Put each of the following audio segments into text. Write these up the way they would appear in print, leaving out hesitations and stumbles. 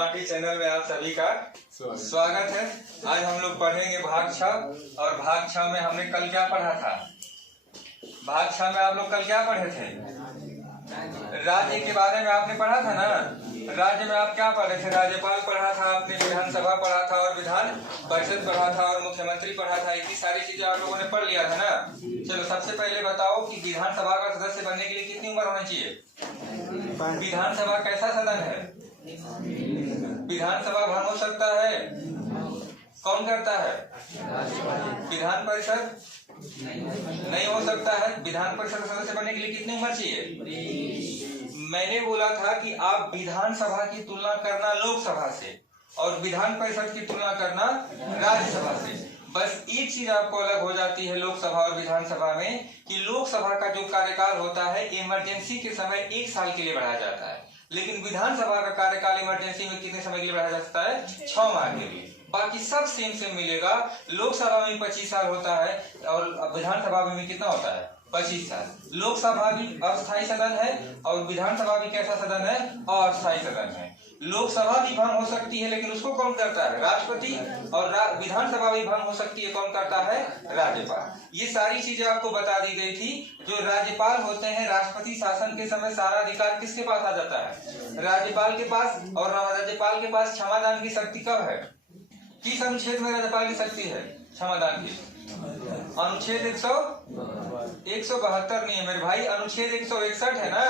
Smarty channel में आप सभी का स्वागत है। आज हम लोग पढ़ेंगे भाग 6 और भाग 6 में हमने कल क्या पढ़ा था। भाग 6 में आप लोग कल क्या पढ़े थे? राज्य के बारे में आपने पढ़ा था ना। राज्य में आप क्या पढ़े थे? राज्यपाल पढ़ा था आपने, विधानसभा पढ़ा था और विधान परिषद पढ़ा था और मुख्यमंत्री पढ़ा था। इतनी सारी चीजें आप लोगों ने पढ़ लिया था ना। चलो सबसे पहले बताओ कि विधानसभा का सदस्य बनने के लिए कितनी उम्र होनी चाहिए? विधानसभा कैसा सदन है? विधानसभा भंग हो सकता है, कौन करता है? विधान परिषद नहीं हो सकता है। विधान परिषद सदस्य बनने के लिए कितनी उम्र चाहिए? मैंने बोला था कि आप विधानसभा की तुलना करना लोकसभा से और विधान परिषद की तुलना करना राज्यसभा से। बस एक चीज आपको अलग हो जाती है लोकसभा और विधानसभा में कि लोकसभा का जो कार्यकाल होता है इमरजेंसी के समय 1 साल के लिए बढ़ाया जाता है, लेकिन विधानसभा का कार्यकाल इमरजेंसी में कितने समय के लिए बढ़ाया जा सकता है? 6 माह के लिए। बाकी सब सेम मिलेगा। लोकसभा में 25 साल होता है और विधानसभा में कितना होता है? 25 साल। लोकसभा भी अस्थायी सदन है और विधानसभा भी कैसा सदन है? अस्थायी सदन है। लोकसभा भी भंग हो सकती है, लेकिन उसको कौन करता है? राष्ट्रपति। और विधानसभा भी भंग हो सकती है, कौन करता है? राज्यपाल। ये सारी चीजें आपको बता दी गई थी। जो राज्यपाल होते हैं, राष्ट्रपति शासन के समय सारा अधिकार किसके पास आ जाता है? राज्यपाल के पास। और राज्यपाल के पास क्षमादान की शक्ति कब है? किस अनुच्छेद में राज्यपाल की शक्ति है क्षमादान की? अनुच्छेद 172 नहीं है मेरे भाई, अनुच्छेद 161 है ना।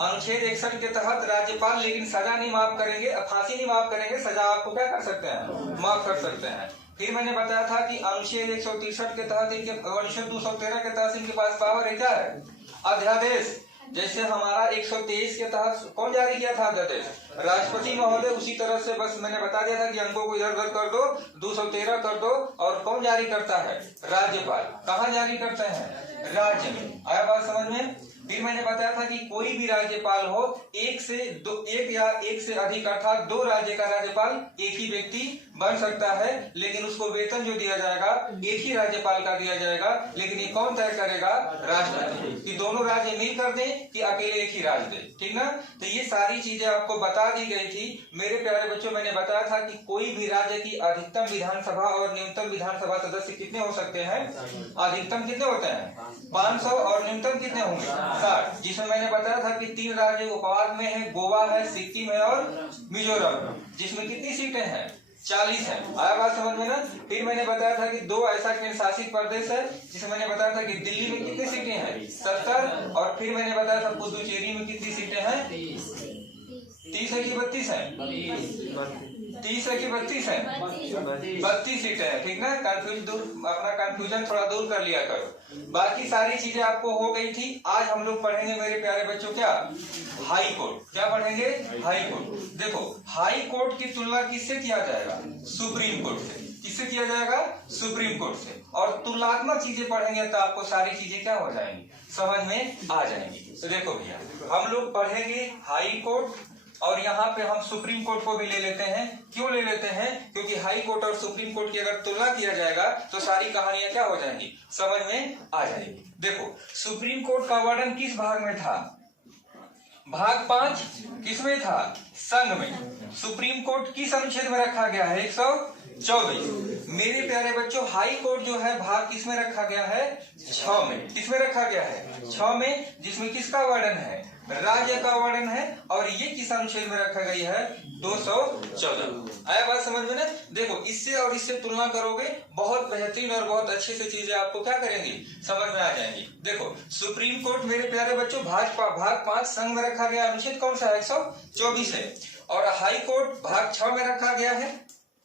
अनुच्छेद 61 के तहत राज्यपाल लेकिन सजा नहीं माफ करेंगे, फांसी नहीं माफ करेंगे, सजा आपको क्या कर सकते हैं? माफ कर सकते हैं। फिर मैंने बताया था कि अनुच्छेद 163 के तहत, अनुच्छेद 213 के तहत इनके पास पावर है, क्या है? अध्यादेश। जैसे हमारा 123 के तहत कौन जारी किया था अध्यादेश? राष्ट्रपति महोदय। उसी तरह से बस मैंने बता दिया था कि अंकों को इधर उधर कर दो, 213 कर दो। और कौन जारी करता है? राज्यपाल। कहाँ जारी करते हैं? राज्य में। आया बात समझ में? फिर मैंने बताया था कि कोई भी राज्यपाल हो, एक या एक से अधिक अर्थात 2 राज्य का राज्यपाल एक ही व्यक्ति बन सकता है, लेकिन उसको वेतन जो दिया जाएगा एक ही राज्यपाल का दिया जाएगा। लेकिन ये कौन तय करेगा? राष्ट्रपति। कि दोनों राज्य मिल कर दे कि अकेले एक ही राज्य दे, ठीक ना। तो ये सारी चीजें आपको बता दी गई थी मेरे प्यारे बच्चों। मैंने बताया था कि कोई भी राज्य की अधिकतम विधानसभा और न्यूनतम विधानसभा सदस्य कितने हो सकते हैं? अधिकतम कितने होते हैं? 500 और न्यूनतम कितने होंगे? 60। जिसमें मैंने बताया था कि 3 राज्य उपभाग में है, गोवा है, सिक्किम है और मिजोरम, जिसमें कितनी सीटें हैं? 40 है। आया बात समझ में ना। फिर मैंने बताया था कि 2 ऐसा केंद्र शासित प्रदेश है, जिसमें मैंने बताया था कि दिल्ली में कितनी सीटें हैं? 70। और फिर मैंने बताया था पुदुचेरी में कितनी सीटें हैं? 30 है कि 32 है? 30 है कि 32 है? 32 सीटें हैं, ठीक ना। अपना कंफ्यूजन थोड़ा दूर कर लिया करो। बाकी सारी चीजें आपको हो गई थी। आज हम लोग पढ़ेंगे मेरे प्यारे बच्चों क्या? High court. क्या पढ़ेंगे? High court. देखो, हाई कोर्ट की तुलना किससे किया जाएगा? सुप्रीम कोर्ट से। किससे किया जाएगा? सुप्रीम कोर्ट से। और तुलनात्मक चीजें पढ़ेंगे तो आपको सारी चीजें क्या हो जाएंगी? समझ में आ जाएंगी। तो देखो भैया, हम लोग पढ़ेंगे हाई कोर्ट और यहाँ पे हम सुप्रीम कोर्ट को भी ले लेते हैं। क्यों ले लेते हैं? क्योंकि हाई कोर्ट और सुप्रीम कोर्ट की अगर तुलना किया जाएगा तो सारी कहानियां क्या हो जाएंगी? समझ में आ जाएगी। देखो, सुप्रीम कोर्ट का वर्णन किस भाग में था? भाग 5 किसमें था? संघ में। सुप्रीम कोर्ट किस अनुच्छेद में रखा गया है? 124। मेरे प्यारे बच्चों, हाई कोर्ट जो है भाग किसमें रखा गया है? 6 में। किसमें रखा गया है? 6 में, जिसमें किसका वर्णन है? राज्य का वर्णन है। और ये किस अनुच्छेद में रखा गई है? 214। आया बात समझ में ना। देखो, इससे और इससे तुलना करोगे, बहुत बेहतरीन और बहुत अच्छे से चीजें आपको क्या करेंगी? समझ में आ जाएंगी। देखो, सुप्रीम कोर्ट मेरे प्यारे बच्चों भाग 5 संघ में रखा गया। अनुच्छेद कौन सा है? 124 है। और हाई कोर्ट भाग 6 में रखा गया है।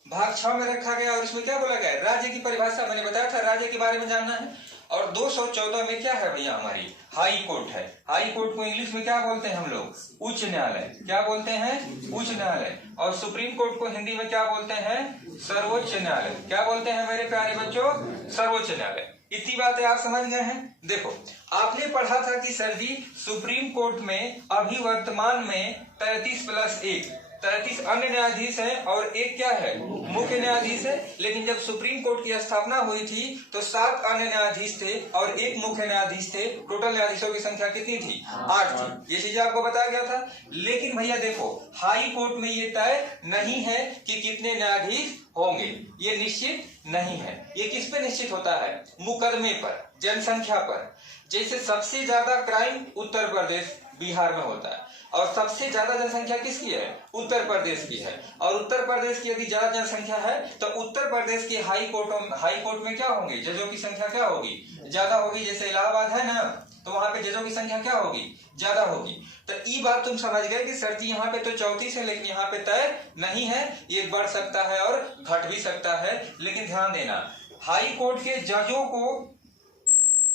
भाग 6 में रखा गया और इसमें क्या बोला गया है? राज्य की परिभाषा मैंने बताया था, राज्य के बारे में जानना है। और 214 में क्या है भैया? हमारी हाई कोर्ट है। हाई कोर्ट को इंग्लिश में क्या बोलते हैं हम लोग? उच्च न्यायालय। क्या बोलते हैं? उच्च न्यायालय। और सुप्रीम कोर्ट को हिंदी में क्या बोलते हैं? सर्वोच्च न्यायालय। क्या बोलते हैं मेरे प्यारे बच्चों? सर्वोच्च न्यायालय। इतनी बातें आप समझ गए हैं। देखो, आपने पढ़ा था कि सर जी सुप्रीम कोर्ट में अभी वर्तमान में 33+1 33 अन्य न्यायाधीश हैं और एक क्या है, मुख्य न्यायाधीश है। लेकिन जब सुप्रीम कोर्ट की स्थापना हुई थी तो 7 अन्य न्यायाधीश थे और एक मुख्य न्यायाधीश थे। टोटल न्यायाधीशों की संख्या कितनी थी, 8 थी। ये चीजें आपको बताया गया था। लेकिन भैया देखो, हाई कोर्ट में ये तय नहीं है कि कितने न्यायाधीश होंगे, ये निश्चित नहीं है। ये किस पे निश्चित होता है, मुकदमे पर, जनसंख्या पर। जैसे सबसे ज्यादा क्राइम उत्तर प्रदेश बिहार में होता है और सबसे ज्यादा जनसंख्या किसकी है, उत्तर प्रदेश की है। और उत्तर प्रदेश की यदि ज्यादा जनसंख्या है तो उत्तर प्रदेश के हाई कोर्ट में क्या होंगे, जजों की संख्या क्या होगी, ज्यादा होगी। जैसे इलाहाबाद है ना, तो वहां पे जजों की संख्या क्या होगी, ज्यादा होगी। तो ये बात तुम समझ गए कि सर जी यहाँ पे तो 34 है, लेकिन यहाँ पे तय नहीं है, ये बढ़ सकता है और घट भी सकता है। लेकिन ध्यान देना, हाई कोर्ट के जजों को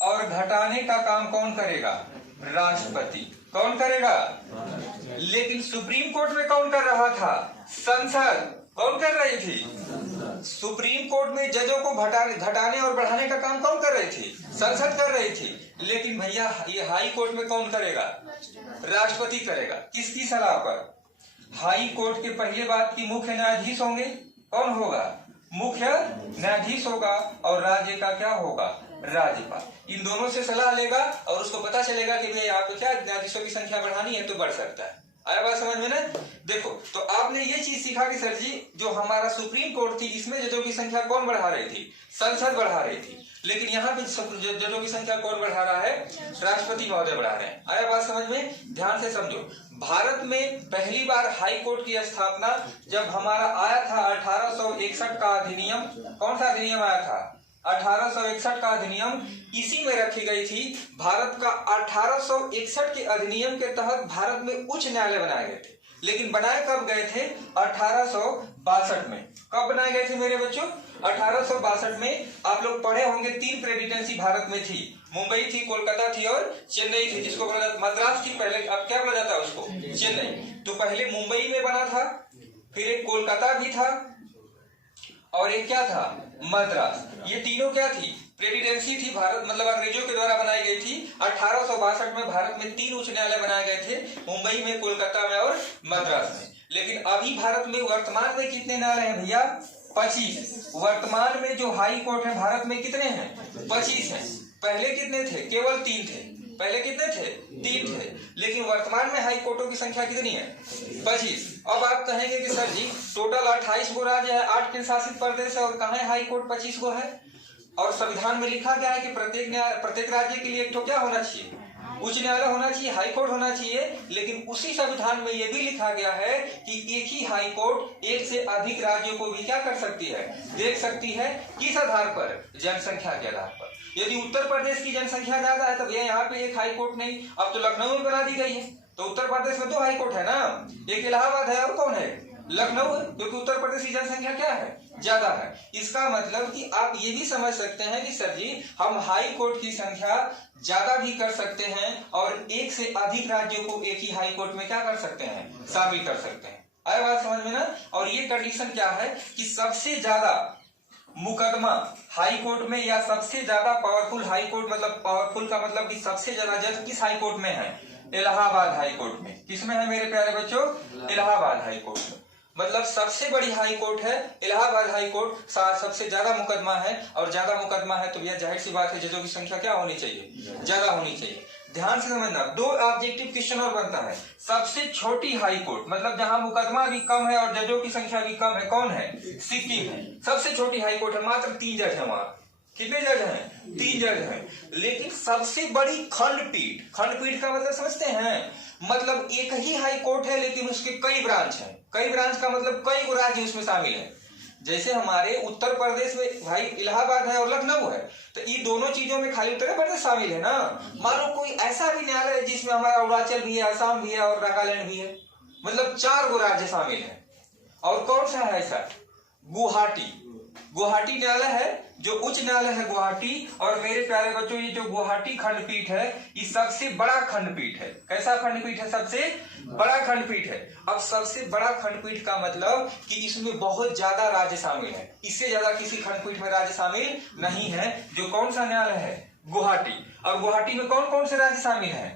और घटाने का काम कौन करेगा, राष्ट्रपति। कौन करेगा, लेकिन सुप्रीम कोर्ट में कौन कर रहा था, संसद। कौन कर रही थी, सुप्रीम कोर्ट में जजों को घटाने और बढ़ाने का काम कौन कर रही थी, संसद कर रही थी। लेकिन भैया ये हाई कोर्ट में कौन करेगा, राष्ट्रपति करेगा। किसकी सलाह पर, हाई कोर्ट के पहले बात की मुख्य न्यायाधीश होंगे। कौन होगा, मुख्य न्यायाधीश होगा और राज्य का क्या होगा, राज्यपाल। इन दोनों से सलाह लेगा और उसको पता चलेगा कि भाई आपको क्या न्यायाधीशों की संख्या बढ़ानी है तो बढ़ सकता है। आया बात समझ में ना। देखो तो आपने ये चीज सीखा कि सर जी जो हमारा सुप्रीम कोर्ट थी इसमें जजों की संख्या कौन बढ़ा रही थी, संसद बढ़ा रही थी। लेकिन यहाँ पे जजों की संख्या कौन बढ़ा रहा है, राष्ट्रपति महोदय बढ़ा रहे हैं। आया बात समझ में, ध्यान से समझो। भारत में पहली बार हाई कोर्ट की स्थापना जब हमारा आया था 1861 का अधिनियम। कौन सा अधिनियम आया था, 1861 का अधिनियम। इसी में रखी गई थी। भारत का 1861 के अधिनियम के तहत भारत में उच्च न्यायालय बनाए गए थे। लेकिन बनाए कब गए थे, 1862 में। कब बनाए गए थे मेरे बच्चों, 1862 में। आप लोग पढ़े होंगे 3 प्रेसिडेंसी भारत में थी, मुंबई थी, कोलकाता थी और चेन्नई थी। जिसको बोला जाता, मद्रास थी पहले, अब क्या बोला जाता है उसको, चेन्नई। तो पहले मुंबई में बना था, फिर एक कोलकाता भी था और एक क्या था, मद्रास। ये तीनों क्या थी, प्रेसिडेंसी थी भारत, मतलब अंग्रेजों के द्वारा बनाई गई थी। 1862 में भारत में 3 उच्च न्यायालय बनाए गए थे, मुंबई में, कोलकाता में और मद्रास में। लेकिन अभी भारत में वर्तमान में कितने न्यायालय हैं भैया, 25। वर्तमान में जो हाई कोर्ट है भारत में कितने हैं, 25 हैं। पहले कितने थे, केवल 3 थे। पहले कितने थे, 3 थे। लेकिन वर्तमान में हाई कोर्टों की संख्या कितनी है, 25। अब आप कहेंगे कि सर जी टोटल 28 गो राज्य है, 8 केंद्र शासित प्रदेश है और कहाँ है हाई कोर्ट 25 गो है। और संविधान में लिखा गया है कि प्रत्येक राज्य के लिए एक तो क्या होना चाहिए, उच्च न्यायालय होना चाहिए, हाई कोर्ट होना चाहिए। लेकिन उसी संविधान में यह भी लिखा गया है कि एक ही हाई कोर्ट एक से अधिक राज्यों को भी क्या कर सकती है, देख सकती है। किस आधार पर, जनसंख्या के आधार पर। यदि उत्तर प्रदेश की जनसंख्या ज्यादा है तो भैया यहाँ पे एक हाई कोर्ट नहीं, अब तो लखनऊ में बना दी गई है। तो उत्तर प्रदेश में 2 हाई कोर्ट है ना, एक इलाहाबाद है और कौन है, लखनऊ है। क्योंकि उत्तर प्रदेश की जनसंख्या क्या है, ज्यादा है। इसका मतलब कि आप ये भी समझ सकते हैं कि सर जी हम हाई कोर्ट की संख्या ज्यादा भी कर सकते हैं और एक से अधिक राज्यों को एक ही हाई कोर्ट में क्या कर सकते हैं, शामिल कर सकते हैं। आया बात समझ में ना। और ये कंडीशन क्या है कि सबसे ज्यादा मुकदमा हाई कोर्ट में या सबसे ज्यादा पावरफुल हाई कोर्ट, मतलब पावरफुल का मतलब कि सबसे ज्यादा जज किस हाई कोर्ट में है, इलाहाबाद हाई कोर्ट में। किसमें है मेरे प्यारे बच्चों, इलाहाबाद हाई कोर्ट में। मतलब सबसे बड़ी हाई कोर्ट है इलाहाबाद हाई कोर्ट। सबसे ज्यादा मुकदमा है और ज्यादा मुकदमा है तो भैया जाहिर सी बात है जजों की संख्या क्या होनी चाहिए, ज्यादा होनी चाहिए। ध्यान से समझना, 2 ऑब्जेक्टिव क्वेश्चन और बनता है। सबसे छोटी हाई कोर्ट मतलब जहां मुकदमा भी कम है और जजों की संख्या भी कम है, कौन है, सिक्किम है। सबसे छोटी हाई कोर्ट है, मात्र 3 जज है वहां। कितने जज हैं, 3 जज हैं। लेकिन सबसे बड़ी खंडपीठ, खंडपीठ का मतलब समझते हैं, मतलब एक ही हाई कोर्ट है लेकिन उसके कई ब्रांच हैं। कई ब्रांच का मतलब कई राज्य उसमें शामिल है। जैसे हमारे उत्तर प्रदेश में भाई इलाहाबाद है और लखनऊ है, तो ये दोनों चीजों में खाली उत्तर प्रदेश शामिल है ना। मानो कोई ऐसा भी न्यायालय है जिसमें हमारा अरुणाचल भी है, असम भी है और नागालैंड भी है, मतलब 4 गो राज्य शामिल है। और कौन सा है ऐसा, गुवाहाटी। गुवाहाटी न्यायालय है जो उच्च न्यायालय है गुवाहाटी। और मेरे प्यारे बच्चों ये जो गुवाहाटी खंडपीठ है ये सबसे बड़ा खंडपीठ है। कैसा खंडपीठ है, सबसे बड़ा खंडपीठ है। अब सबसे बड़ा खंडपीठ का मतलब कि इसमें बहुत ज्यादा राज्य शामिल है, इससे ज्यादा किसी खंडपीठ में राज्य शामिल नहीं है। जो कौन सा न्यायालय है, गुवाहाटी। और गुवाहाटी में कौन कौन से राज्य शामिल है,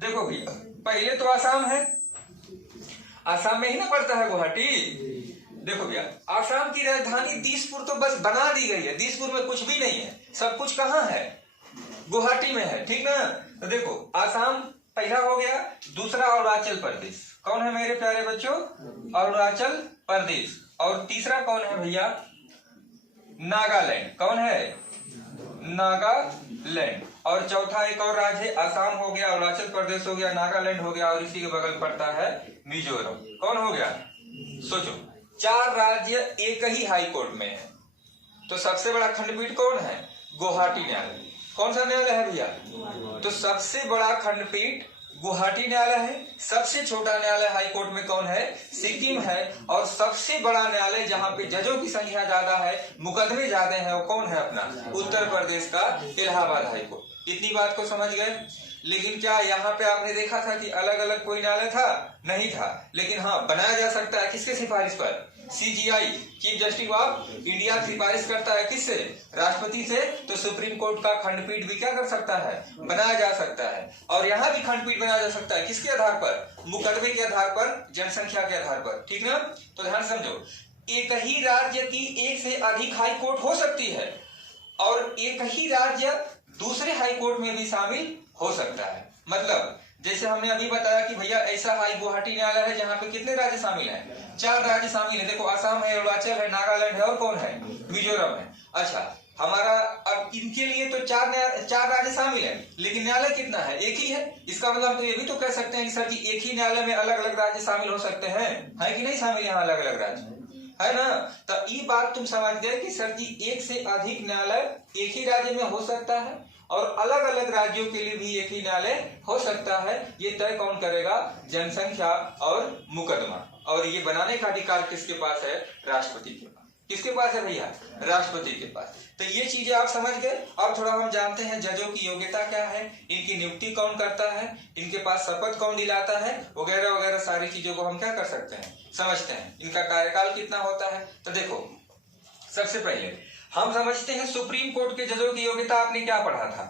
देखो भैया, पहले तो आसाम है। आसाम में ही ना पड़ता है गुवाहाटी। देखो भैया, आसाम की राजधानी दिसपुर तो बस बना दी गई है, दिसपुर में कुछ भी नहीं है, सब कुछ कहाँ है? गुवाहाटी में है, ठीक ना। तो देखो आसाम पहला हो गया, दूसरा अरुणाचल प्रदेश। कौन है मेरे प्यारे बच्चों? अरुणाचल प्रदेश। और तीसरा कौन है भैया? नागालैंड। कौन है? नागालैंड। और चौथा एक और राज्य है, आसाम हो गया, अरुणाचल प्रदेश हो गया, नागालैंड हो गया, और इसी के बगल पड़ता है मिजोरम। कौन हो गया? सोचो, 4 राज्य एक ही हाई कोर्ट में है। तो सबसे बड़ा खंडपीठ कौन है? गुवाहाटी न्यायालय। कौन सा न्यायालय है भैया? तो सबसे बड़ा खंडपीठ गुवाहाटी न्यायालय है। सबसे छोटा न्यायालय हाई कोर्ट में कौन है? सिक्किम है। और सबसे बड़ा न्यायालय जहां पे जजों की संख्या ज्यादा है, मुकदमे ज्यादा है, वो कौन है? अपना उत्तर प्रदेश का इलाहाबाद हाई कोर्ट। इतनी बात को समझ गए। लेकिन क्या यहाँ पे आपने देखा था कि अलग अलग कोई न्यायालय था? नहीं था। लेकिन हाँ, बनाया जा सकता है। किसके सिफारिश पर? CJI, chief justice of India सिफारिश करता है। किससे? राष्ट्रपति से। तो सुप्रीम कोर्ट का खंडपीठ भी क्या कर सकता है? बनाया जा सकता है। और यहाँ भी खंडपीठ बनाया जा सकता है। किसके आधार पर? मुकदमे के आधार पर, जनसंख्या के आधार पर, ठीक ना। तो ध्यान समझो, एक ही राज्य की एक से अधिक हाई कोर्ट हो सकती है, और एक ही राज्य दूसरे हाई कोर्ट में भी शामिल हो सकता है। मतलब जैसे हमने अभी बताया कि भैया ऐसा हाई गुवाहाटी न्यायालय है जहाँ पे कितने राज्य शामिल हैं? 4 राज्य शामिल है। देखो, आसाम है, अरुणाचल है, नागालैंड है, और कौन है? मिजोरम है। अच्छा, हमारा अब इनके लिए तो 4 राज्य शामिल है, लेकिन न्यायालय कितना है? एक ही है। इसका मतलब तो ये भी तो कह सकते हैं कि सर जी एक ही न्यायालय में अलग अलग राज्य शामिल हो सकते हैं, है कि नहीं शामिल यहाँ अलग अलग राज्य, है ना। तो ये बात तुम समझ गए कि सर जी एक से अधिक न्यायालय एक ही राज्य में हो सकता है, और अलग अलग राज्यों के लिए भी एक ही न्यायालय हो सकता है। ये तय कौन करेगा? जनसंख्या और मुकदमा। और ये बनाने का अधिकार किसके पास है? राष्ट्रपति के पास। किसके पास है भैया? राष्ट्रपति के पास। तो ये चीजें आप समझ गए। अब थोड़ा हम जानते हैं जजों की योग्यता क्या है, इनकी नियुक्ति कौन करता है, इनके पास शपथ कौन दिलाता है, वगैरह वगैरह सारी चीजों को हम क्या कर सकते हैं? समझते हैं। इनका कार्यकाल कितना होता है? तो देखो, सबसे पहले हम समझते हैं सुप्रीम कोर्ट के जजों की योग्यता। आपने क्या पढ़ा था?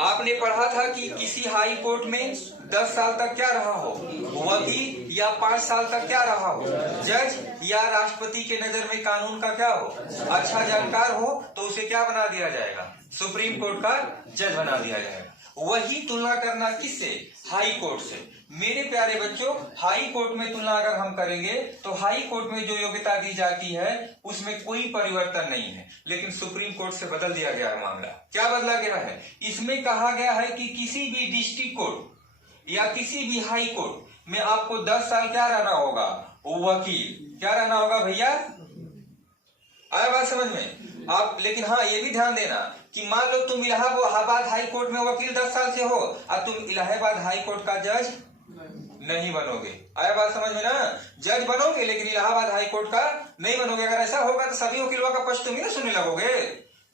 आपने पढ़ा था कि किसी हाई कोर्ट में 10 साल तक क्या रहा हो? वकील, या 5 साल तक क्या रहा हो? जज, या राष्ट्रपति के नजर में कानून का क्या हो? अच्छा जानकार हो, तो उसे क्या बना दिया जाएगा? सुप्रीम कोर्ट का जज बना दिया जाएगा। वही तुलना करना किससे? हाई कोर्ट से। मेरे प्यारे बच्चों, हाई कोर्ट में तुलना अगर हम करेंगे तो हाई कोर्ट में जो योग्यता दी जाती है उसमें कोई परिवर्तन नहीं है, लेकिन सुप्रीम कोर्ट से बदल दिया गया है मामला। क्या बदला गया है? इसमें कहा गया है कि किसी भी डिस्ट्रिक्ट कोर्ट या किसी भी हाई कोर्ट में आपको 10 साल क्या रहना होगा? वकील। क्या रहना होगा भैया? आया बात समझ में आप? लेकिन हाँ, ये भी ध्यान देना कि मान लो तुम इलाहाबाद हाई कोर्ट में वकील 10 साल से हो, और तुम इलाहाबाद हाई कोर्ट का जज नहीं बनोगे। आया बात समझ में ना? जज बनोगे लेकिन इलाहाबाद हाई कोर्ट का नहीं बनोगे। अगर ऐसा होगा तो सभी वकीलों का पक्ष तुम ही ना सुनने लगोगे।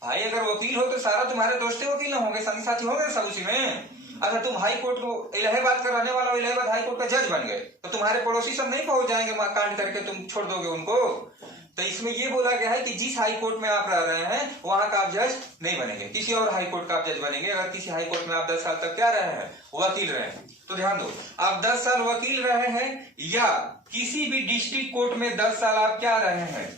भाई अगर वकील हो तो सारा तुम्हारे दोस्ते वकील ना होंगे, संगी साथी होंगे सब उसी में। अगर तुम हाई कोर्ट को इलाहाबाद का रहने वाला इलाहाबाद हाई कोर्ट का जज बन गए तो तुम्हारे पड़ोसी सब नहीं पहुंच जाएंगे कांड करके, तुम छोड़ दोगे उनको। तो इसमें ये बोला गया है कि जिस हाई कोर्ट में आप रह रहे हैं वहां का आप जज नहीं बनेंगे, किसी और हाई कोर्ट का आप जज बनेंगे। अगर किसी हाई कोर्ट में आप 10 साल तक क्या रहे हैं? वकील रहे हैं। तो ध्यान दो, आप 10 साल वकील रहे हैं, या किसी भी डिस्ट्रिक्ट कोर्ट में 10 साल आप क्या रहे हैं?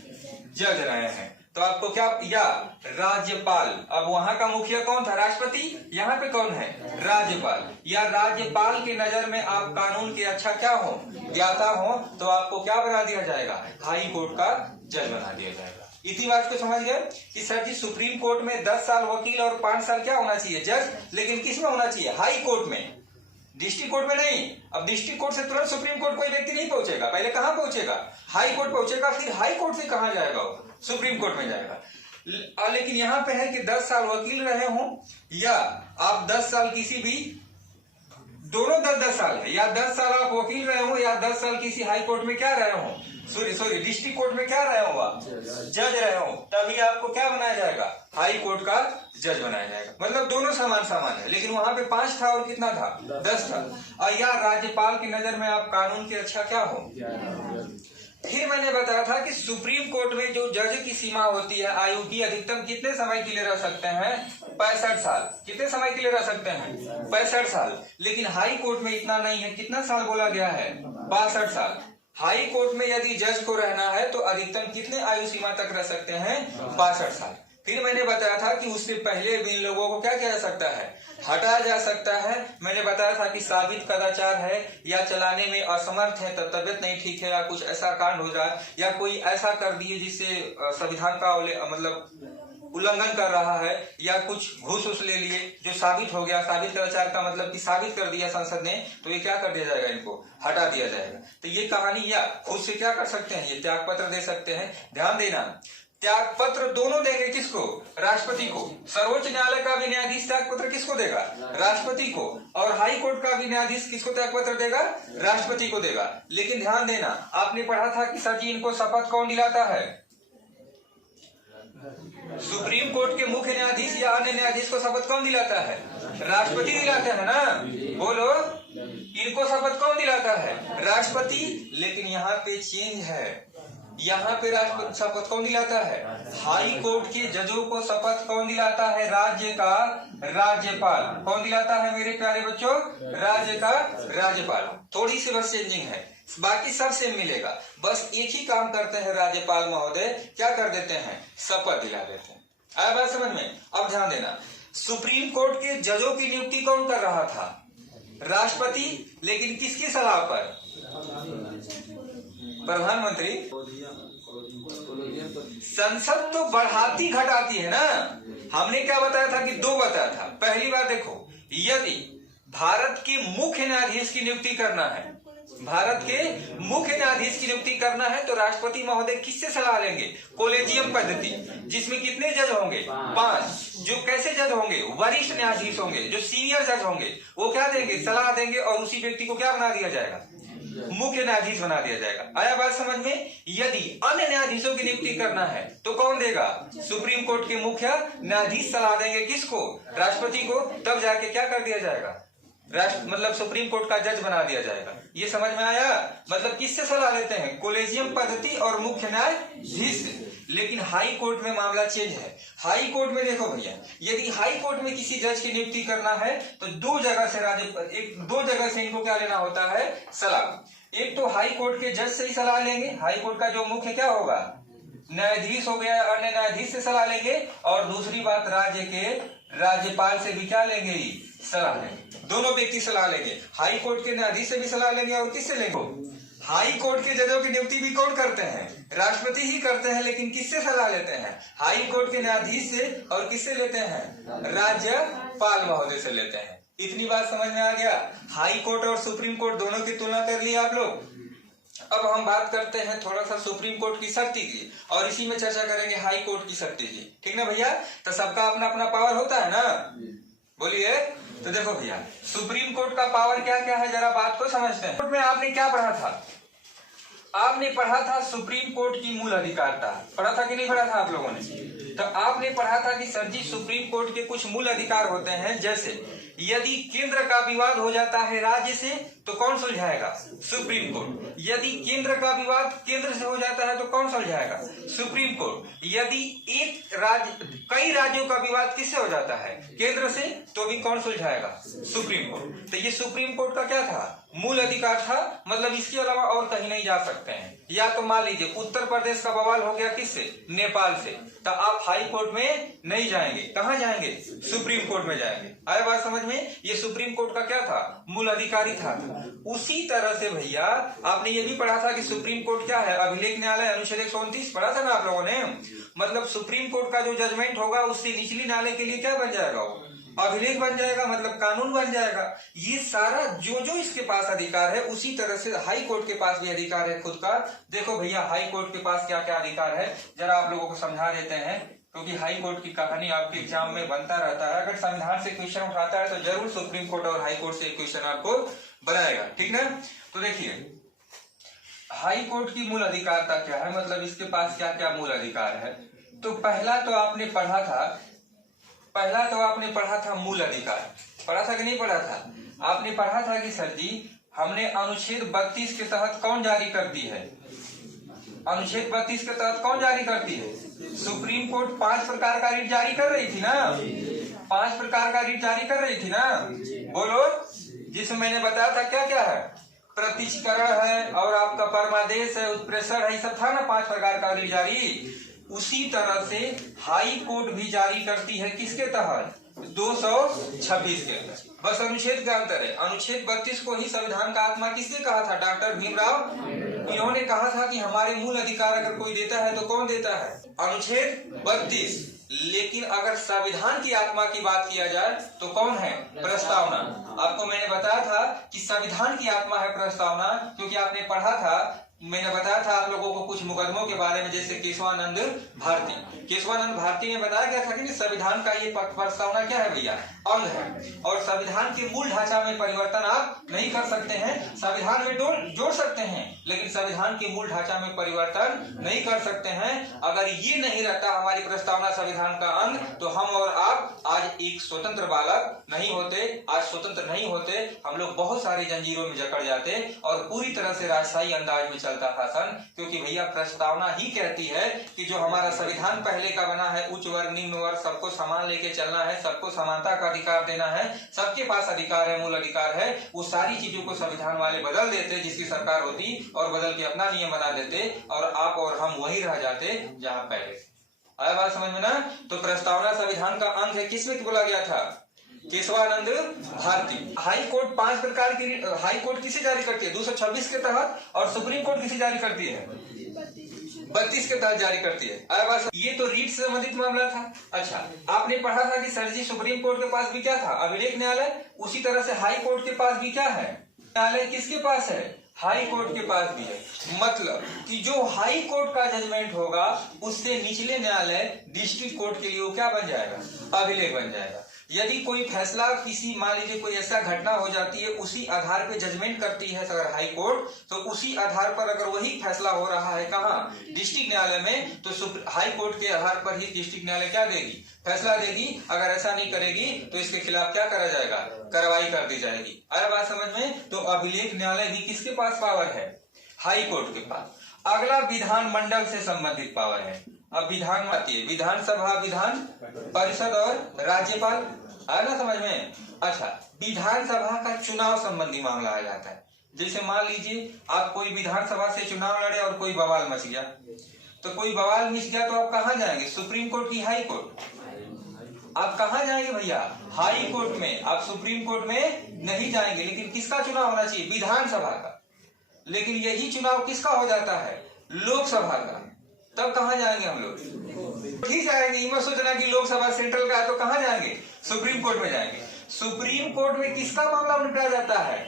जज रहे हैं। तो आपको क्या, या राज्यपाल, अब वहां का मुखिया कौन था? राष्ट्रपति। यहाँ पे कौन है? राज्यपाल। या राज्यपाल की नजर में आप कानून के अच्छा क्या हो? ज्ञाता हो, तो आपको क्या बना दिया जाएगा? हाई कोर्ट का जज बना दिया जाएगा। इसी बात को समझ गए कि सर जी सुप्रीम कोर्ट में 10 साल वकील और 5 साल क्या होना चाहिए? जज। लेकिन किस में होना चाहिए? हाई कोर्ट में, डिस्ट्रिक्ट कोर्ट में नहीं। अब डिस्ट्रिक्ट कोर्ट से तुरंत सुप्रीम कोर्ट कोई व्यक्ति नहीं पहुंचेगा, पहले कहां पहुंचेगा? हाई कोर्ट पहुंचेगा, फिर हाई कोर्ट से कहां जाएगा? सुप्रीम कोर्ट में जाएगा। लेकिन यहां पे है कि 10 साल वकील रहे हो, या आप 10 साल किसी भी, दोनों 10-10 साल है, या 10 साल आप वकील रहे हो, या 10 साल किसी हाई कोर्ट में क्या रहे हो? सॉरी डिस्ट्रिक्ट कोर्ट में क्या रहे हो? आप जज रहे हो, तभी आपको क्या बनाया जाएगा? हाई कोर्ट का जज बनाया जाएगा। मतलब दोनों समान समान है, लेकिन वहां पे 5 था और कितना था? 10 था। और या राज्यपाल की नजर में आप कानून के अच्छा क्या हो? फिर मैंने बताया था कि सुप्रीम कोर्ट में जो जज की सीमा होती है आयु की, अधिकतम कितने समय के लिए रह सकते हैं? 65 साल। कितने समय के लिए रह सकते हैं? 65 साल। लेकिन हाई कोर्ट में इतना नहीं है। कितना साल बोला गया है? 62 साल। हाई कोर्ट में यदि जज को रहना है तो अधिकतम कितने आयु सीमा तक रह सकते हैं? 62 साल। फिर मैंने बताया था कि उससे पहले भी इन लोगों को क्या किया जा सकता है? हटाया जा सकता है। मैंने बताया था कि साबित कदाचार है या चलाने में असमर्थ है, तो तबियत नहीं ठीक है या कुछ ऐसा कांड हो जाए या कोई ऐसा कर दिए जिससे संविधान का मतलब उल्लंघन कर रहा है या कुछ घूस ले लिए जो साबित हो गया। साबित कदाचार का मतलब कि साबित कर दिया संसद ने, तो ये क्या कर दिया जाएगा? इनको हटा दिया जाएगा। तो ये कहानी या खुद से क्या कर सकते हैं? ये त्याग पत्र दे सकते हैं। ध्यान देना, त्याग पत्र दोनों देंगे किसको? राष्ट्रपति को। सर्वोच्च न्यायालय का भी न्यायाधीश त्याग पत्र किसको देगा? राष्ट्रपति को। और हाई कोर्ट का भी न्यायाधीश किसको त्याग पत्र देगा? राष्ट्रपति को देगा। लेकिन ध्यान देना, आपने पढ़ा था कि सर जी इनको शपथ कौन दिलाता है? सुप्रीम कोर्ट के मुख्य न्यायाधीश या अन्य न्यायाधीश को शपथ कौन दिलाता है? राष्ट्रपति दिलाते हैं ना। बोलो, इनको शपथ कौन दिलाता है? राष्ट्रपति। लेकिन यहाँ पे चेंज है। यहाँ पे राष्ट्रपति शपथ कौन दिलाता है? हाई कोर्ट के जजों को शपथ कौन दिलाता है? राज्य का राज्यपाल। कौन दिलाता है मेरे प्यारे बच्चों? राज्य का राज्यपाल। थोड़ी सी बस चेंजिंग है, बाकी सब सेम मिलेगा। बस एक ही काम करते हैं राज्यपाल महोदय, क्या कर देते हैं? शपथ दिला देते हैं। आया बात समझ में? अब ध्यान देना, सुप्रीम कोर्ट के जजों की नियुक्ति कौन कर रहा था? राष्ट्रपति। लेकिन किसकी सलाह पर? प्रधानमंत्री। संसद तो बढ़ाती घटाती है ना। हमने क्या बताया था कि 2 बताया था। पहली बात देखो, यदि भारत के मुख्य न्यायाधीश की नियुक्ति करना है, भारत के मुख्य न्यायाधीश की नियुक्ति करना है तो राष्ट्रपति महोदय किससे सलाह लेंगे? कोलेजियम पद्धति, जिसमें कितने जज होंगे? 5। जो कैसे जज होंगे? वरिष्ठ न्यायाधीश होंगे, जो सीनियर जज होंगे। वो क्या देंगे? सलाह देंगे और उसी व्यक्ति को क्या बना दिया जाएगा? मुख्य न्यायाधीश बना दिया जाएगा। आया बात समझ में? यदि अन्य न्यायाधीशों की नियुक्ति करना है तो कौन देगा? सुप्रीम कोर्ट के मुख्य न्यायाधीश सलाह देंगे किसको? राष्ट्रपति को। तब जाके क्या कर दिया जाएगा? मतलब सुप्रीम कोर्ट का जज बना दिया जाएगा। ये समझ में आया? मतलब किससे सलाह लेते हैं? कोलेजियम पद्धति और मुख्य न्यायाधीश। लेकिन हाई कोर्ट में मामला चेंज है। हाई कोर्ट में देखो भैया, यदि हाई कोर्ट में किसी जज की नियुक्ति करना है तो 2 जगह से इनको क्या लेना होता है? सलाह। एक तो हाई कोर्ट के जज से ही सलाह लेंगे, हाई कोर्ट का जो मुख्य क्या होगा? न्यायाधीश हो गया, अन्य न्यायाधीश से सलाह लेंगे। और दूसरी बात, राज्य के राज्यपाल से भी क्या लेंगे? सलाह लेंगे। दोनों व्यक्ति सलाह लेंगे। हाई कोर्ट के न्यायाधीश से भी सलाह लेंगे और किससे लेंगे? हाई कोर्ट के जजों की नियुक्ति भी कौन करते हैं? राष्ट्रपति ही करते हैं। लेकिन किससे सलाह लेते हैं? हाई कोर्ट के न्यायाधीश से। और किससे लेते हैं? राज्यपाल महोदय से लेते हैं। इतनी बात समझ में आ गया? हाई कोर्ट और सुप्रीम कोर्ट दोनों की तुलना कर ली आप लोग। अब हम बात करते हैं थोड़ा सा सुप्रीम कोर्ट की शक्ति की, और इसी में चर्चा करेंगे हाई कोर्ट की शक्ति की। ठीक ना भैया? तो सबका अपना अपना पावर होता है ना। बोलिए। तो देखो भैया, सुप्रीम कोर्ट का पावर क्या क्या है, जरा बात को समझते हैं। कोर्ट में आपने क्या पढ़ा था? आपने पढ़ा था सुप्रीम कोर्ट की मूल अधिकारता। पढ़ा था कि नहीं पढ़ा था आप लोगों ने? तो आपने पढ़ा था कि सर जी सुप्रीम कोर्ट के कुछ मूल अधिकार होते हैं। जैसे यदि केंद्र का विवाद हो जाता है राज्य से तो कौन सुलझाएगा? Supreme court. यदि केंद्र का विवाद केंद्र से हो जाता है तो कौन सुलझाएगा? Supreme court. यदि कई राज्यों का विवाद किससे हो जाता है? केंद्र से, तो भी कौन सुलझाएगा? Supreme court. तो ये सुप्रीम कोर्ट का क्या था? मूल अधिकार था। मतलब इसके अलावा और कहीं नहीं जा सकते हैं। या तो मान लीजिए उत्तर प्रदेश का बवाल हो गया किससे? नेपाल से, तो आप हाई कोर्ट में नहीं जाएंगे। कहां जाएंगे? सुप्रीम कोर्ट में जाएंगे। आया बात समझ में? ये सुप्रीम कोर्ट का क्या था? मूल अधिकारी था। उसी तरह से भैया आपने ये भी पढ़ा था कि सुप्रीम कोर्ट क्या है? अभिलेख न्यायालय, अनुच्छेद 129 पढ़ा था ना आप लोगों ने। मतलब सुप्रीम कोर्ट का जो जजमेंट होगा उससे निचली न्यायालय के लिए क्या बन जाएगा? वो अभिलेख बन जाएगा, मतलब कानून बन जाएगा। ये सारा जो इसके पास अधिकार है, उसी तरह से हाई कोर्ट के पास भी अधिकार है खुद का। देखो भैया, हाई कोर्ट के पास क्या क्या अधिकार है जरा आप लोगों को समझा देते हैं, क्योंकि हाई कोर्ट की कहानी आपके एग्जाम में बनता रहता है। अगर संविधान से क्वेश्चन उठाता है तो जरूर सुप्रीम कोर्ट और हाई कोर्ट से क्वेश्चन आपको बनाएगा। ठीक ना? तो देखिए, हाई कोर्ट की मूल अधिकारता क्या है, मतलब इसके पास क्या क्या मूल अधिकार है। तो पहला तो आपने पढ़ा था मूल अधिकार। पढ़ा था कि नहीं पढ़ा था? आपने पढ़ा था कि सर जी हमने अनुच्छेद 32 के तहत कौन जारी कर दी है? अनुच्छेद 32 के तहत कौन जारी करती है? सुप्रीम कोर्ट 5 प्रकार का रिट जारी कर रही थी ना, 5 प्रकार का रिट जारी कर रही थी ना, बोलो। जिसमें मैंने बताया था क्या क्या है, प्रतिष्करण है और आपका परमादेश है, उत्प्रेषण है, सब था ना 5 प्रकार का रिट जारी। उसी तरह से हाई कोर्ट भी जारी करती है किसके तहत? 226 के अंदर। बस अनुच्छेद का अंतर है। अनुच्छेद 32 को ही संविधान का आत्मा किसने कहा था? डॉक्टर भीमराव। इन्होंने कहा था कि हमारे मूल अधिकार अगर कोई देता है तो कौन देता है? अनुच्छेद 32। लेकिन अगर संविधान की आत्मा की बात किया जाए तो कौन है? प्रस्तावना। आपको मैंने बताया था कि संविधान की आत्मा है प्रस्तावना, क्योंकि आपने पढ़ा था, मैंने बताया था आप लोगों को कुछ मुकदमों के बारे में, जैसे केशवानंद भारती। केशवानंद भारती में बताया गया था कि संविधान का ये प्रस्तावना क्या है भैया? अंग है। और संविधान के मूल ढांचा में परिवर्तन आप नहीं कर सकते हैं, संविधान में जोड़ सकते हैं, लेकिन संविधान के मूल ढांचा में परिवर्तन नहीं कर सकते हैं। अगर ये नहीं रहता हमारी प्रस्तावना संविधान का अंग, तो हम और आप आज एक स्वतंत्र बालक नहीं होते, आज स्वतंत्र नहीं होते, हम लोग बहुत सारी जंजीरों में जकड़ जाते और पूरी तरह से राजशाही अंदाज में चलता था सन। क्योंकि भैया प्रस्तावना ही कहती है कि जो हमारा संविधान पहले का बना है, उच्च वर्ग निम्न वर्ग सबको समान लेके चलना है, सबको समानता का अधिकार देना है, सबके पास अधिकार है, मूल अधिकार है। वो सारी चीजों को संविधान वाले बदल देते जिसकी सरकार होती, और बदल के अपना नियम बना देते, और आप और हम वही रह जाते जहां पहले। आया बात समझ में ना? तो प्रस्तावना संविधान का अंग है। किसमें बोला गया था? केशवानंद भारती। हाई कोर्ट 5 प्रकार की हाई कोर्ट किसे जारी करती है? 226 के तहत। और सुप्रीम कोर्ट किसे जारी करती है? 32 के तहत जारी करती है। ये तो रीट से संबंधित मामला था। अच्छा, आपने पढ़ा था कि सर जी सुप्रीम कोर्ट के पास भी क्या था? अभिलेख न्यायालय। उसी तरह से हाई कोर्ट के पास भी क्या है? न्यायालय। किसके पास है? हाई कोर्ट के पास भी है। मतलब कि जो हाई कोर्ट का जजमेंट होगा उससे निचले न्यायालय डिस्ट्रिक्ट कोर्ट के लिए वो क्या बन जाएगा? अभिलेख बन जाएगा। यदि कोई फैसला किसी, मान लीजिए कोई ऐसा घटना हो जाती है, उसी आधार पे जजमेंट करती है अगर हाई कोर्ट, तो उसी आधार पर अगर वही फैसला हो रहा है कहाँ? डिस्ट्रिक्ट न्यायालय में, तो हाई कोर्ट के आधार पर ही डिस्ट्रिक्ट न्यायालय क्या देगी? फैसला देगी। अगर ऐसा नहीं करेगी तो इसके खिलाफ क्या करा जाएगा? कार्रवाई कर दी जाएगी। अरे बात समझ में? तो अभिलेख न्यायालय भी किसके पास पावर है? हाई कोर्ट के पास। अगला विधान मंडल से संबंधित पावर है। अब विधान आती है, विधानसभा, विधान परिषद और राज्यपाल। आया ना समझ में? अच्छा, विधानसभा का चुनाव संबंधी मामला आ जाता है। जैसे मान लीजिए आप कोई विधानसभा से चुनाव लड़े और कोई बवाल मच गया, तो कोई बवाल मच गया तो आप कहाँ जाएंगे? सुप्रीम कोर्ट की हाई कोर्ट? आप कहाँ जाएंगे भैया? हाई कोर्ट में। आप सुप्रीम कोर्ट में नहीं जाएंगे। लेकिन किसका चुनाव होना चाहिए? विधानसभा का। लेकिन यही चुनाव किसका हो जाता है? लोकसभा का। तब कहाँ जाएंगे हम लोग? ठीक जाएंगे। ये मत सोचना कि लोकसभा सेंट्रल का है तो कहाँ जाएंगे? सुप्रीम कोर्ट में जाएंगे। सुप्रीम कोर्ट में किसका मामला निपटाया जाता है?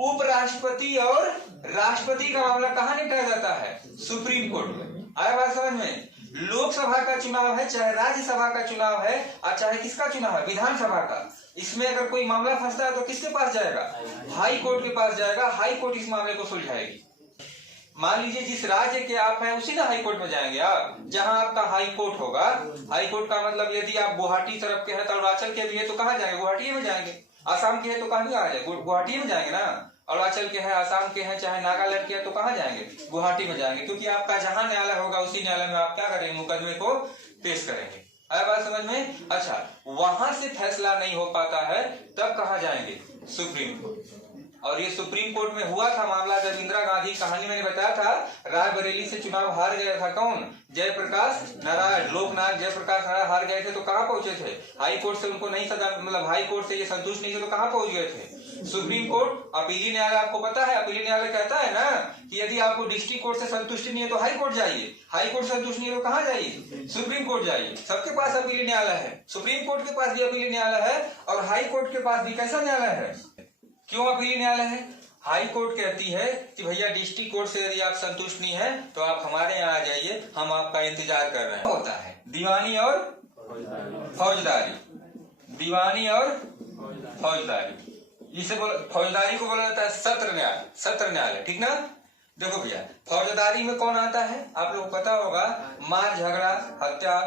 उपराष्ट्रपति और राष्ट्रपति का मामला कहाँ निपटाया जाता है? सुप्रीम कोर्ट में। आया बात समझ में? लोकसभा का चुनाव है, चाहे राज्यसभा का चुनाव है, और चाहे किसका चुनाव है? विधानसभा का। इसमें अगर कोई मामला फंसता है तो किसके पास जाएगा? हाई कोर्ट के पास जाएगा। हाई कोर्ट इस मामले को सुलझाएगी। मान लीजिए जिस राज्य के आप हैं उसी ना हाई कोर्ट में जाएंगे आप, जहां आपका हाई कोर्ट होगा। हाई कोर्ट का मतलब यदि आप गुवाहाटी तरफ के हैं तो अरुणाचल के भी है तो कहाँ जाएंगे? गुवाहाटी में जाएंगे। आसाम के है तो कहाँ आ जाए? गुवाहाटी में जाएंगे ना। अरुणाचल के हैं, आसाम के हैं, चाहे नागालैंड के हैं तो कहाँ जाएंगे? गुवाहाटी में जाएंगे। क्योंकि आपका जहां न्यायालय होगा उसी न्यायालय में आप क्या करेंगे? मुकदमे को पेश करेंगे। आया बात समझ में? अच्छा, वहां से फैसला नहीं हो पाता है तब कहाँ जाएंगे? Supreme court. और ये सुप्रीम कोर्ट में हुआ था मामला जब इंदिरा गांधी, कहानी मैंने बताया था, रायबरेली से चुनाव हार गया था। कौन? जयप्रकाश नारायण। लोकनायक जयप्रकाश नारायण हार गए थे तो कहाँ पहुंचे थे? हाई कोर्ट से उनको नहीं सजा, मतलब हाई कोर्ट से ये संतुष्ट नहीं थे तो कहाँ पहुंच गए थे? Supreme court. अपीली न्यायालय आपको पता है, अपीली न्यायालय कहता है ना कि यदि आपको डिस्ट्रिक्ट कोर्ट से संतुष्टि नहीं है तो हाई कोर्ट जाइए। हाई कोर्ट से संतुष्ट नहीं है तो कहाँ जाइए? सुप्रीम कोर्ट जाइए। सबके पास अपीली न्यायालय है। सुप्रीम कोर्ट के पास भी अपीली न्यायालय है और हाई कोर्ट के पास भी कैसा न्यायालय है? क्यों अपीली न्यायालय है? हाई कोर्ट कहती है कि भैया डिस्ट्रिक्ट कोर्ट से यदि आप संतुष्ट नहीं है तो आप हमारे यहाँ आ जाइए, हम आपका इंतजार कर रहे हैं। होता है दीवानी और फौजदारी। दीवानी और फौजदारी, इसे फौजदारी को बोला जाता है सत्र न्यायालय। सत्र न्यायालय, ठीक ना? देखो भैया, फौजदारी में कौन आता है? आप लोगों को पता होगा, मार झगड़ा, हत्या,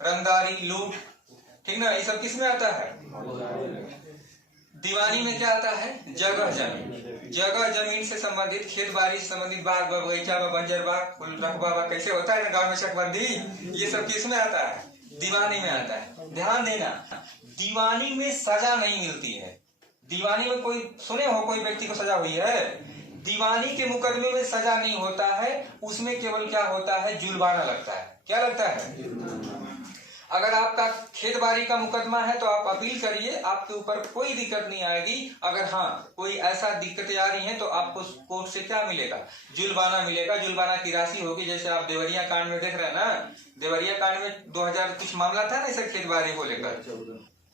रंगदारी, लूट, ठीक ना? ये सब किस में आता है? दीवानी में क्या आता है? जगह जमीन। जगह जमीन से संबंधित, खेत बाड़ी से संबंधित, बाग बगीचा व बंजर बाग, रकबा कैसे होता है ना गाँव में चकबंदी, ये सब किस में आता है? दीवानी में आता है। ध्यान देना, दीवानी में सजा नहीं मिलती है। दीवानी में कोई सुने हो कोई व्यक्ति को सजा हुई है? दीवानी के मुकदमे में सजा नहीं होता है, उसमें केवल क्या होता है? जुर्माना लगता है। क्या लगता है? अगर आपका खेत बाड़ी का मुकदमा है तो आप अपील करिए, आपके ऊपर कोई दिक्कत नहीं आएगी। अगर हाँ कोई ऐसा दिक्कतें आ रही हैं तो आपको कोर्ट से क्या मिलेगा? जुर्माना मिलेगा। जुर्माना की राशि होगी, जैसे आप देवरिया कांड में देख रहे हैं ना, देवरिया कांड में 2000 कुछ मामला था ना इसे खेत बाड़ी को लेकर,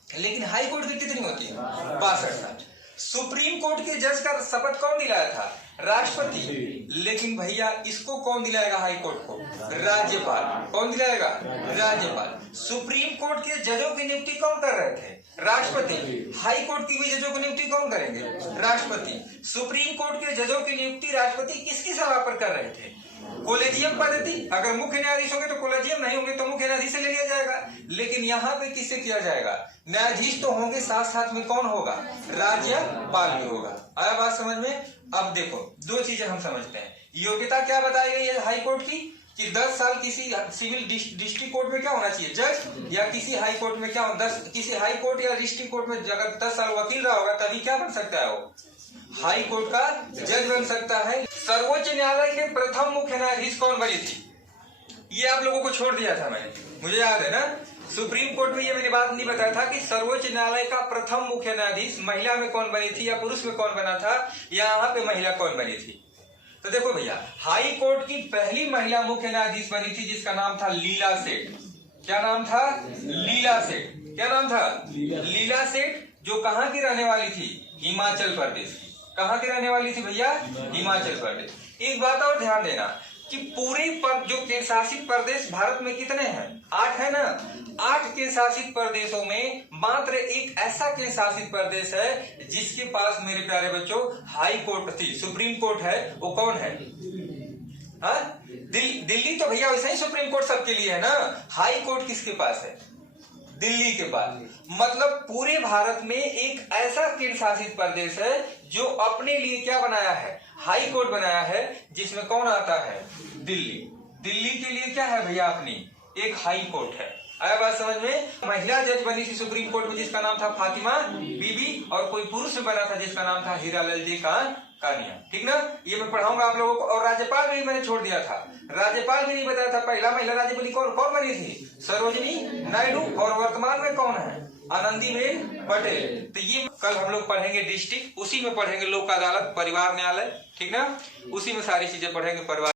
लेकिन हाई कोर्ट की कितनी होती है? 62 साल। सुप्रीम कोर्ट के जज का शपथ कौन दिलाया था? राष्ट्रपति। लेकिन भैया इसको कौन दिलाएगा हाई कोर्ट को? राज्यपाल। कौन दिलाएगा? राज्यपाल। सुप्रीम कोर्ट के जजों की नियुक्ति कौन कर रहे थे? राष्ट्रपति। हाई कोर्ट की भी जजों की नियुक्ति कौन करेंगे? राष्ट्रपति। सुप्रीम कोर्ट के जजों की नियुक्ति राष्ट्रपति किसकी सलाह पर कर रहे थे? कोलेजियम पद्धति। अगर मुख्य न्यायाधीश होंगे तो कोलेजियम, नहीं होंगे तो मुख्य न्यायाधीश से ले लिया जाएगा। लेकिन यहाँ पे किससे किया जाएगा? न्यायाधीश तो होंगे, साथ साथ में कौन होगा? राज्यपाल भी होगा। आया बात समझ में? अब देखो दो चीजें हम समझते हैं। योग्यता क्या बताई गई है हाई कोर्ट की कि 10 साल किसी सिविल डिस्ट्रिक्ट कोर्ट में क्या होना चाहिए? जज। या किसी हाई कोर्ट में क्या हो? किसी हाई कोर्ट या डिस्ट्रिक्ट कोर्ट में अगर 10 साल वकील रहा होगा तभी क्या बन सकता है? वो हाई कोर्ट का जज बन सकता है। सर्वोच्च न्यायालय के प्रथम मुख्य न्यायाधीश कौन बनी थी? ये आप लोगों को छोड़ दिया था मैंने, मुझे याद है ना। सुप्रीम कोर्ट में ये मैंने बात नहीं बताया था कि सर्वोच्च न्यायालय का प्रथम मुख्य न्यायाधीश महिला में कौन बनी थी या पुरुष में कौन बना था, या यहाँ पे महिला कौन बनी थी। तो देखो भैया, हाई कोर्ट की पहली महिला मुख्य न्यायाधीश बनी थी जिसका नाम था लीला सेठ। क्या नाम था? लीला सेठ। क्या नाम था? लीला सेठ, जो कहाँ की रहने वाली थी? हिमाचल प्रदेश की। कहाँ की रहने वाली थी भैया? हिमाचल प्रदेश। एक बात और ध्यान देना कि पूरे जो केंद्र शासित प्रदेश भारत में कितने हैं? 8 है ना। 8 केंद्र शासित प्रदेशों में मात्र एक ऐसा केंद्र शासित प्रदेश है जिसके पास मेरे प्यारे बच्चों हाई कोर्ट थी, सुप्रीम कोर्ट है। वो कौन है? हाँ, दिल्ली तो भैया वैसे ही सुप्रीम कोर्ट सबके लिए है ना। हाई कोर्ट किसके पास है? दिल्ली के पास। मतलब पूरे भारत में एक ऐसा केंद्र शासित प्रदेश है जो अपने लिए क्या बनाया है? हाई कोर्ट बनाया है, जिसमें कौन आता है? दिल्ली। दिल्ली के लिए क्या है भैया? अपनी एक हाई कोर्ट है। आया बात समझ में? महिला जज बनी थी सुप्रीम कोर्ट में जिसका नाम था फातिमा बीबी, और कोई पुरुष बना था जिसका नाम था हीरालाल जी कानिया। ठीक ना? ये मैं पढ़ाऊंगा आप लोगों को। और राज्यपाल भी मैंने छोड़ दिया था, राज्यपाल भी नहीं बताया था। पहला महिला राज्यपाल कौन बनी थी? सरोजिनी नायडू। और वर्तमान में कौन है? आनंदीबेन पटेल। तो ये कल हम लोग पढ़ेंगे डिस्ट्रिक्ट, उसी में पढ़ेंगे लोक अदालत, परिवार न्यायालय। ठीक ना? उसी में सारी चीजें पढ़ेंगे। परिवार